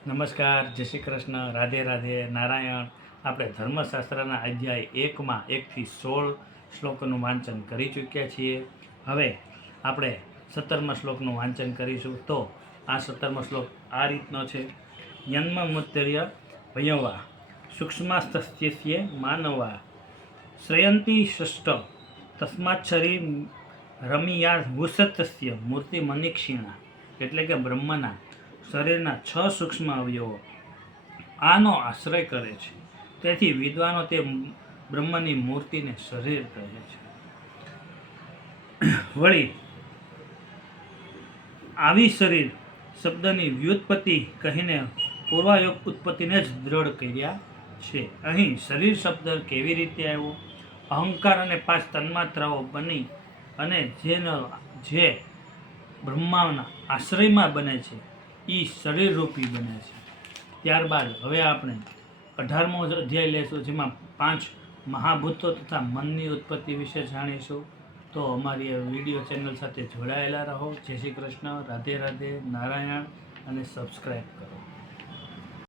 નમસ્કાર, જય શ્રી કૃષ્ણ, રાધે રાધે, નારાયણ. આપણે ધર્મશાસ્ત્રના અધ્યાય 1માં 1થી 16 શ્લોકોનું વાંચન કરી ચૂક્યા છીએ. હવે આપણે 17મા શ્લોકનું વાંચન કરીશું. તો આ 17મો શ્લોક આ રીતનો છે: યન્મમુત્તર્ય ભયવા સૂક્ષ્માસ્તસ્ય માનવા શ્રયંતી ષષ્ઠ તસ્માચ્છરી રમિયા ભૂષતસ્ય મૂર્તિ મનિક્ષિણા. એટલે કે બ્રહ્મના શરીરના 6 સૂક્ષ્મ અવયવો આનો આશ્રય કરે છે, તેથી વિદ્વાનો તે બ્રહ્મની મૂર્તિને શરીર કહે છે. વળી આવી શરીર શબ્દની વ્યુત્પત્તિ કહીને પૂર્વાયોગ ઉત્પત્તિને જ દ્રઢ કર્યા છે. અહીં શરીર શબ્દ કેવી રીતે આવ્યો? અહંકાર અને 5 તન્માત્રાઓ બની અને જે બ્રહ્માના આશ્રયમાં બને છે એ શરીર રૂપી બને છે. ત્યારબાદ હવે આપણે 18મો અધ્યાય લેશું, જેમાં 5 મહાભૂતો તથા મનની ઉત્પત્તિ વિશે જાણીશું. તો અમારી વિડીયો ચેનલ સાથે જોડાયેલા રહો. જય શ્રી કૃષ્ણ, રાધે રાધે, નારાયણ, અને સબસ્ક્રાઈબ કરો.